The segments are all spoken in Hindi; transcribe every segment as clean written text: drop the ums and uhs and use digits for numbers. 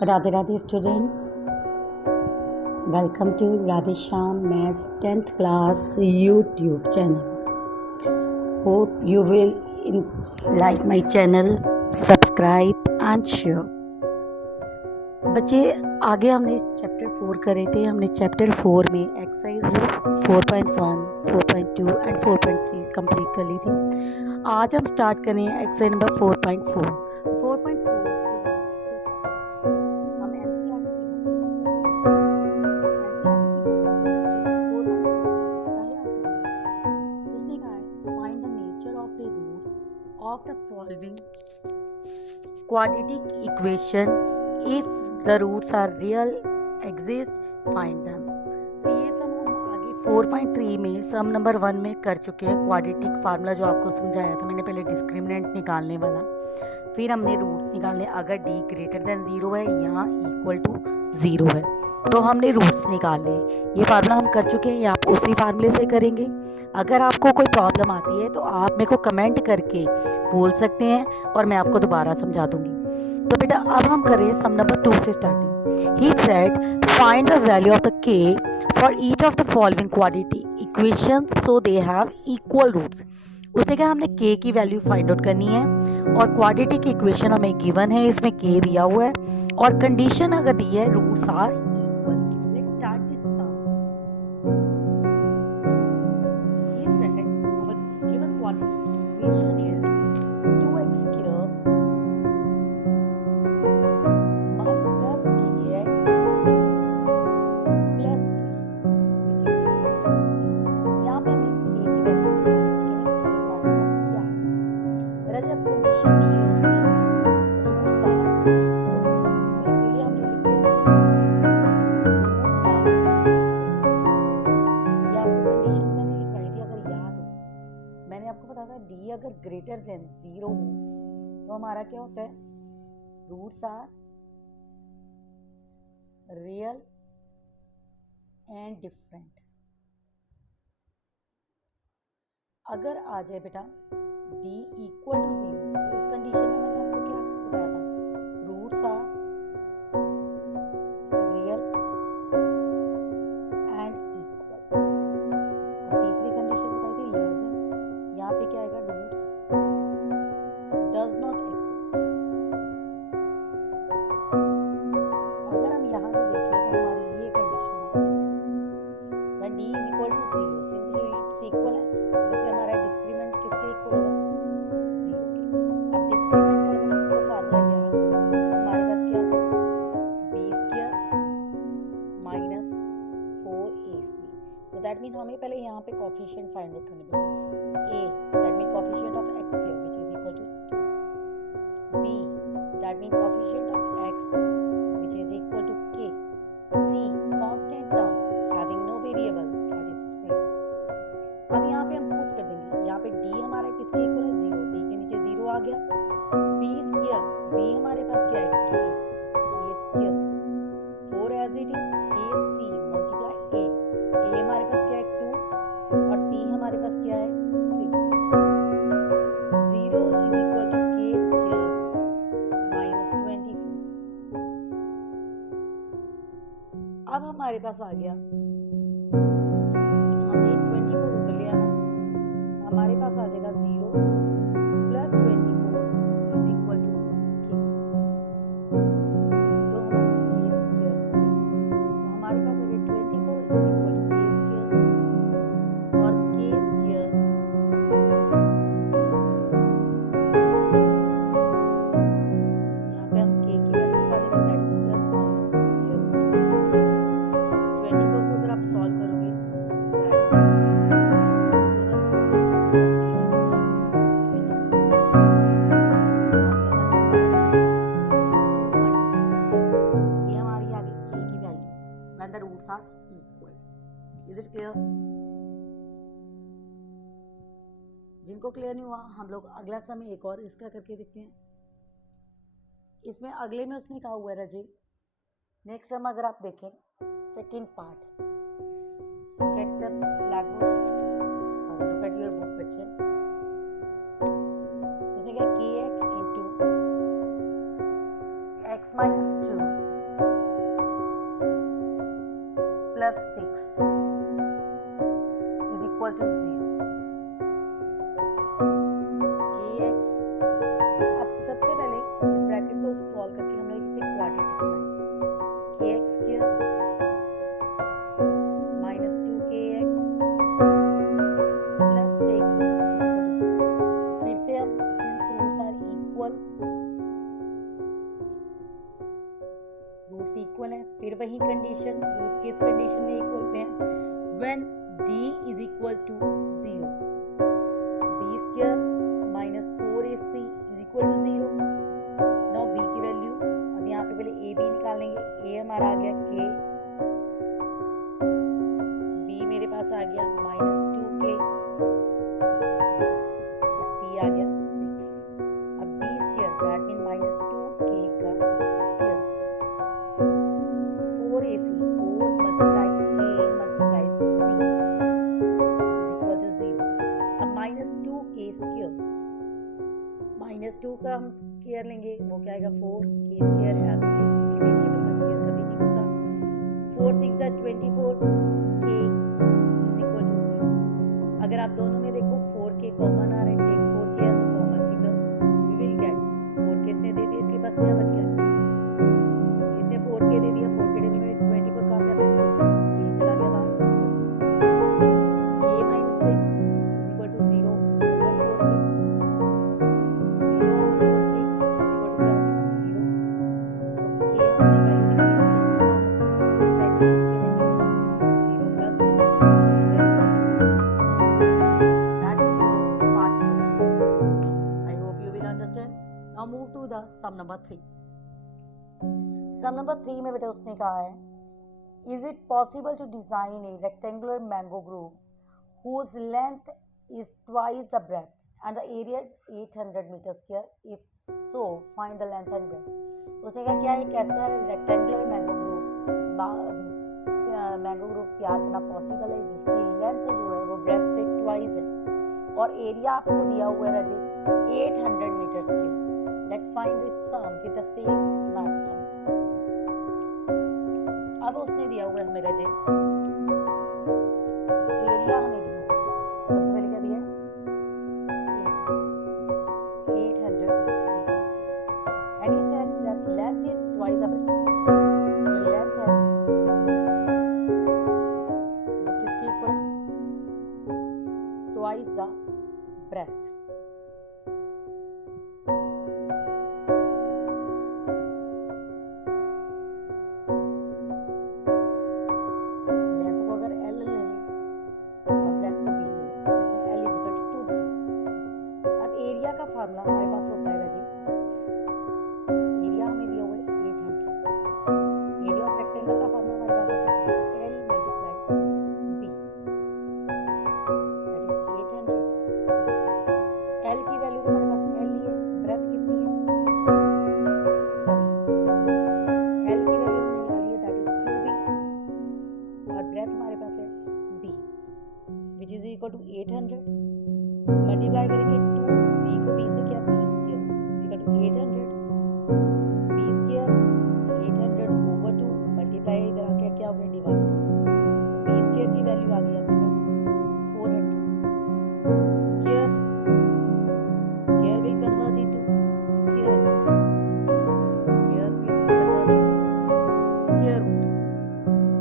Radhe Radhe students, welcome to Radhe Shyam maths 10th class YouTube channel. Hope you will like my channel, subscribe and share. बच्चे, आगे हमने चैप्टर 4 करे थे। हमने चैप्टर 4 में एक्सरसाइज 4.1, 4.2 एंड 4.3 कंप्लीट कर ली थी। आज हम स्टार्ट करें exercise number 4.4। 4.4 of the following quadratic equation, if the roots are real exist, find them। तो ये सब हम आगे 4.3 में सम नंबर 1 में कर चुके हैं। क्वाड्रेटिक फार्मूला जो आपको समझाया था मैंने, पहले डिस्क्रिमिनेंट निकालने वाला, फिर हमने रूट्स निकालने। अगर d ग्रेटर देन 0 है या इक्वल टू 0 है तो हमने रूट्स निकालने। ये फार्मूला हम कर चुके हैं, ये आप उसी फार्मूले से करेंगे। अगर आपको कोई प्रॉब्लम आती है तो आप मेरे को कमेंट करके बोल सकते हैं और मैं आपको दोबारा समझा दूंगी। तो बेटा अब हम करें सम नंबर 2 से starting. He said find the value of the k for each of the following quadratic equation so they have equal roots. उसने कहा हमने k की वैल्यू फाइंड आउट करनी है और क्वाड्रेटिक इक्वेशन हमें गिवन है, इसमें k दिया हुआ है और कंडीशन अगर दी है roots are equal. Let's start this sum. He said our given quadratic equation is 2x square plus kx plus 3 which is equal to 0। यहाँ पे हमने k की वैल्यू फाइंड करें, k हमारे पास क्या है। मेरा जब कंडीशन दी है उसमें रूट्स आर इक्वल, तो इसीलिए हमने लिख दिया 6 रूट्स आर इक्वल। ये आपको कंडीशन मैंने लिखवाई थी, अगर याद हो। मैंने आपको बताया था d अगर ग्रेटर देन 0 हो तो हमारा क्या होता है, roots are real and different. अगर आ जाए बेटा d इक्वल टू 0 तो उस कंडीशन में मैंने आपको क्या बताया था, roots are real and equal. और तीसरी कंडीशन बताई थी लेस देन। यहाँ पे क्या आएगा, रूट्स डज नॉट एग्जिस्ट। अगर हम यहाँ से देखें तो हमारी ये कंडीशन आ गई when d is equal to 0, since roots equal है इसलिए हमारा डिस्क्रीमेंट किसके इक्वल होगा, 0 के। अब डिस्क्रीमेंट का अगर आपको फार्मूला याद हो तो हमारे पास क्या था, b स्क्वायर माइनस 4ac। तो दैट मीन हमें पहले यहाँ पे कोफिशिएंट फाइंड आउट करने पड़ेंगे। a that mean coefficient of x square which is equal to 2, b that mean coefficient of x which is equal to k, c constant term having no variable that is 3। अब यहाँ पे हम पुट कर देंगे, यहाँ पे d हमारा किसके इक्वल है, 0, d के नीचे 0 आ गया। b स्क्वायर, b हमारे पास क्या है, k स्क्वायर 4 एज इट इज ac मल्टीप्लाई a हमारे पास क्या है 2 और c हमारे पास क्या है 3। 0 is equal to k square minus 24। अब हमारे पास आ गया, हमने 24 उधर लिया ना, हमारे पास आ जाएगा 0 plus 24 is equal to k। तो हमारे पास आ गया 24 is equal to k square और k स्क्वायर यहाँ पे हम k की वैल्यू निकालेंगे, that is plus minus square root 24 को अगर आप सॉल्व करोगे दैट इज 2 हमारी आ गई k की value when the roots are equal. Is it clear? जिनको क्लियर नहीं हुआ हम लोग अगला समय एक और इसका करके देखते हैं। इसमें अगले में उसने कहा हुआ है राजीव, नेक्स्ट सम अगर आप देखें second part, look at the black board, sorry look at your book बच्चे। उसने कहा kx into x minus 2 plus 6 is equal to 0. kx, अब सबसे पहले इस ब्रैकेट को सॉल्व करके हम लोग इसे क्वाड्रेटिक बनाएंगे. kx square minus 2kx plus 6 is equal to 0. फिर से हम since roots are equal, roots equal है, फिर वही कंडीशन, रूट्स किस कंडीशन में इक्वल होते हैं? When d is equal to 0, b square minus 4ac is equal to 0. Now b की वैल्यू, अब यहाँ पे पहले a b निकाल लेंगे. a हमारा आ गया k, b मेरे पास आ गया minus 2k, और c आ गया 6. अब b square that means minus 2k का square, 4ac, 4 multiply a multiply c is equal to 0. अब minus 2k स्क्वायर, minus 2 का हम स्क्वायर लेंगे, वो क्या आएगा 4k square as it is, क्योंकि वेरिएबल का स्क्वायर कभी नहीं होता. 4 6 24, k is equal to 0. अगर आप दोनों में देखो 4k कॉमन आ रहा है, take 4k as a common figure, we will get 4k इसने दे दिया, इसके पास क्या बच गया? इसने 4k दे दिया, 4k टेबल में 24 कहाँ पे आता है? 6 में, k चला गया बाहर, k minus 6 is equal to 0 over 4k, 0 over 4k is equal to क्या होती है? 0. तो k हमने वैल्यू निकाली 6, तो हम दूसरी साइड में शिफ्ट करेंगे, 0 plus 6, k की वैल्यू आ गई 6. That is your part number 2. I hope you will understand. Now move to the sum number 3. Sum number 3 में बेटा उसने कहा है, is it possible to design a rectangular mango grove whose length is twice the breadth and the area is 800 meter square? If so, find the length and breadth. उसने कहा क्या एक ऐसा रेक्टेंगुलर मैंगो ग्रोव तैयार करना पॉसिबल है जिसकी लेंथ जो है वो ब्रेथ से ट्वाइस है, और एरिया आपको दिया हुआ है रजे 800 metre square. Let's find this sum with the same method. अब उसने दिया हुआ है हमें रजे एरिया, हमें दिया हुआ है सबसे पहले क्या दिया है 800 metre square, and he said that length is twice the breadth. जो लेंथ है वो किसके इक्वल है? Twice the breath. लेंथ को अगर L ले लें और ब्रेथ को B ले लें, तो L is equal to 2B. अब एरिया का फार्मूला हमारे पास होता है राजी, एरिया हमें दिया हुआ है 800, एरिया ऑफ रेक्टेंगल का फार्मूला हमारे पास होता है L multiply B, that is 800. L की वैल्यू तो हमारे पास L ही है, ब्रेथ कितनी है? सॉरी, L की वैल्यू हमने निकाली है, दैट इज 2B, और ब्रेथ हमारे पास है B, which is equal to 800. Multiply करेंगे 2B को B से क्या? B square is equal to 800, B square 800 over 2 multiply इधर आके क्या हो गया? डिवाइड. तो B स्क्वायर की वैल्यू आ गई अपने पास 400. Square square will convert into square root, square will convert into square root.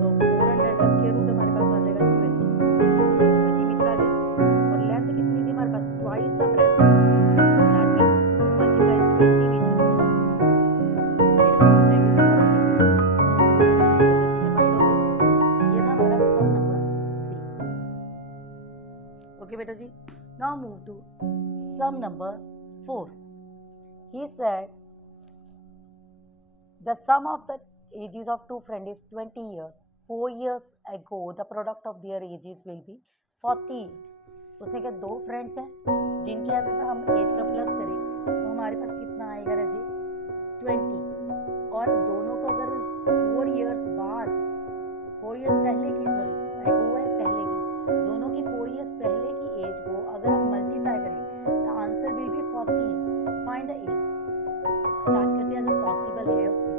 तो 400 का स्क्वायर रूट हमारे पास आ जाएगा 20 मीटर आ गया, और लेंथ कितनी थी हमारे पास? Twice the breadth, that mean multiply 20 meter. मेरे पास कितने मीटर का बचा? दोनों चीजें फाइंड हो गई. ये था हमारा सम नंबर 3. ओके बेटा जी. Now move to sum number 4. He said the sum of the ages of two friends is 20 years. 4 years ago the product of their ages will be 48. उसने कहा दो फ्रेंड्स हैं जिनकी अगर हम एज का प्लस करें तो हमारे पास कितना आएगा राजी? 20. और दोनों को अगर 4 years बाद, 4 years पहले की, सॉरी एगो है पहले की, दोनों की 4 years पहले की एज को अगर हम मल्टीप्लाई करें तो answer will be 14. Find the age. Start करते हैं, अगर पॉसिबल है उसको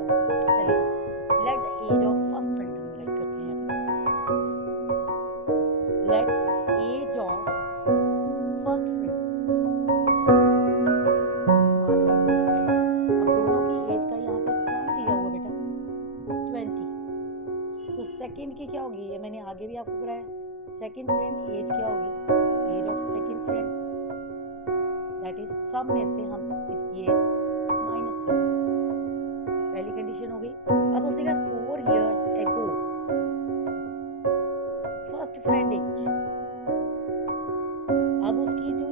सेकंड की क्या होगी, ये मैंने आगे भी आपको कराया। सेकंड फ्रेंड एज क्या होगी, age of second friend, that is sum में से हम इसकी एज माइनस कर देंगे। पहली कंडीशन हो गई। अब उसने कहा 4 years ago first friend age. अब उसकी जो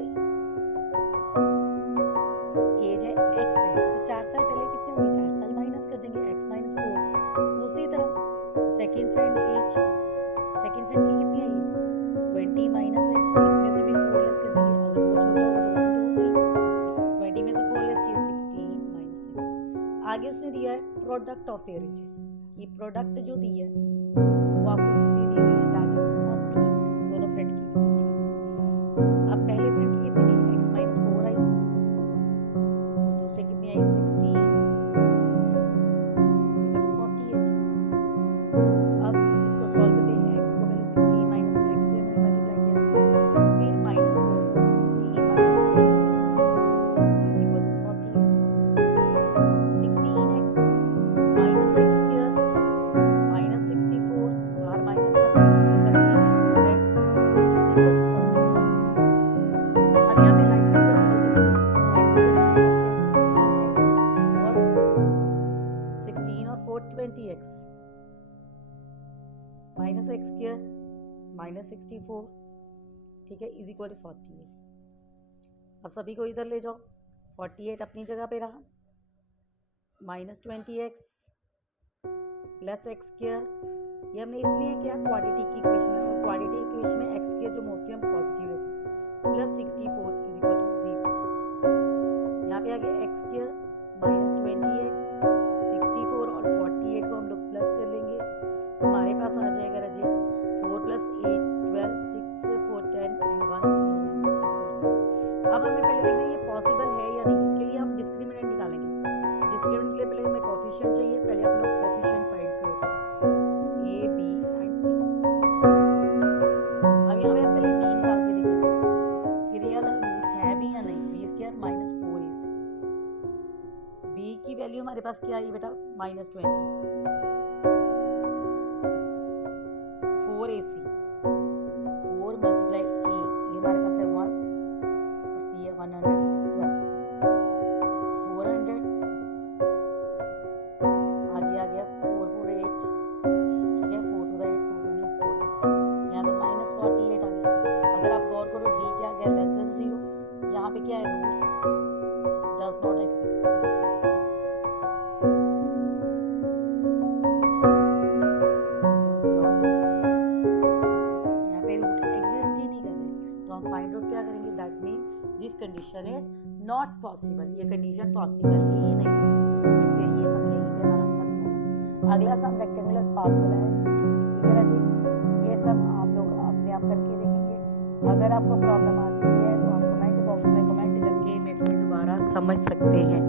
एज है x है, तो 4 साल पहले कितने होंगे, 4 साल माइनस कर देंगे, x माइनस 4। उसी तरह second friend age, second friend की कितनी है, 20 माइनस x, इसमें से भी 4 लेस कर देंगे, अगर वो छोटा होगा तो वो तो होगा ही, 20 में से 4 लेस किए 16 माइनस x। आगे उसने दिया है प्रोडक्ट ऑफ देयर एजेस, ये प्रोडक्ट जो दी है वो आपको कितनी दी हुई है, दैट इज 40 दोनों फ्रेंड की एज की। अब पहले फ्रेंड की कितनी दी, x माइनस 4 आई, और दूसरे कितनी आई 16 अब इसको सॉल्व करते हैं, x को पहले 16 माइनस x से हमने मल्टीप्लाई किया, फिर माइनस 4 को 16 माइनस x से, which is equal to 48। 16x minus x square minus 64, बाहर माइनस का साइन का change, 4x is equal to 40। अब यहाँ पे लाइन को सॉल्व करेंगे, लाइन को हमारे पास क्या है 16x और 4x, 16 और 4 20x minus x square minus 64, ठीक है, इज इक्वल टू 48। अब सभी को इधर ले जाओ, 48 अपनी जगह पे रहा, minus 20x plus x square, ये हमने इसलिए किया क्वाड्रेटिक की इक्वेशन में, और क्वाड्रेटिक इक्वेशन में x स्क्वायर जो मोस्टली हम पॉजिटिव लेते हैं, प्लस 64 इज इक्वल टू 0। यहाँ पे आ गया x स्क्वायर माइनस 20x, 64 और 48 को हम लोग प्लस कर लेंगे, हमारे पास आ जाएगा रजे 4 + 8 12 6 4 10 एंड 1 11। अब हमें पहले देखना है ये पॉसिबल है या नहीं, इसके लिए हम डिस्क्रिमिनेंट निकालेंगे। डिस्क्रिमिनेंट के लिए पहले हमें कोफिशिएंट चाहिए, पहले आप लोग कोफिशिएंट फाइंड करो, a b एंड c। अब यहाँ पे आप पहले d निकाल के देखेंगे कि रियल रूट्स है भी या नहीं, b square minus 4ac, b की वैल्यू हमारे पास क्या आई बेटा माइनस 20, 4ac 4 मल्टीप्लाई a, ये हमारे पास है 1 और c है 112, 400 आगे आ गया 4 4 8, ठीक है, 4 to the 8 4 1 is 4, यहाँ तो माइनस 48 आ गया। अगर आप गौर करो d क्या आ गया लेस देन 0, यहाँ पे क्या है roots does not exist, this condition is not possible, ये कंडीशन पॉसिबल ही नहीं है, इसलिए ये सब यहीं पे हमारा खत्म हो। अगला सम रेक्टेंगुलर पार्बोला है, ठीक है ना जी, ये सब आप लोग अपने आप करके देखेंगे। अगर आपको प्रॉब्लम आती है तो आप कमेंट बॉक्स में कमेंट करके मेरे से दोबारा समझ सकते हैं।